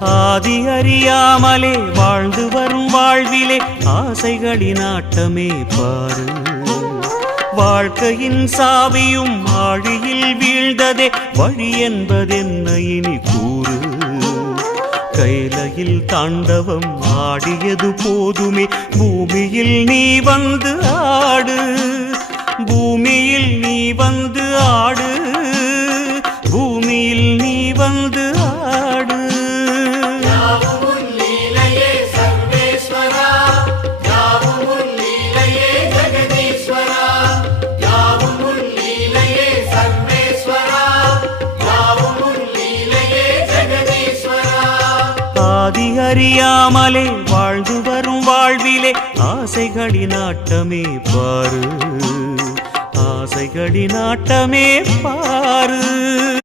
ஆதி அறியாமலே வாழ்ந்து வரும் வாழ்விலே ஆசைகளின் ஆட்டமே பாரு. வாழ்க்கையின் சாவியும் ஆழியில் வீழ்ந்ததே வழி என்பதென்ன இனி கூறு. கைலையில் தாண்டவம் ஆடியது போதுமே பூமியில் நீ வந்து ஆடு. பூமியில் நீ வந்து ஆடு. பூமியில் நீ வந்து ஆடு. ஆதி அறியாமலே வாழ்ந்து வரும் வாழ்விலே ஆசைகளின் ஆட்டமே பாரு. ஆசைகளின் ஆட்டமே பாரு.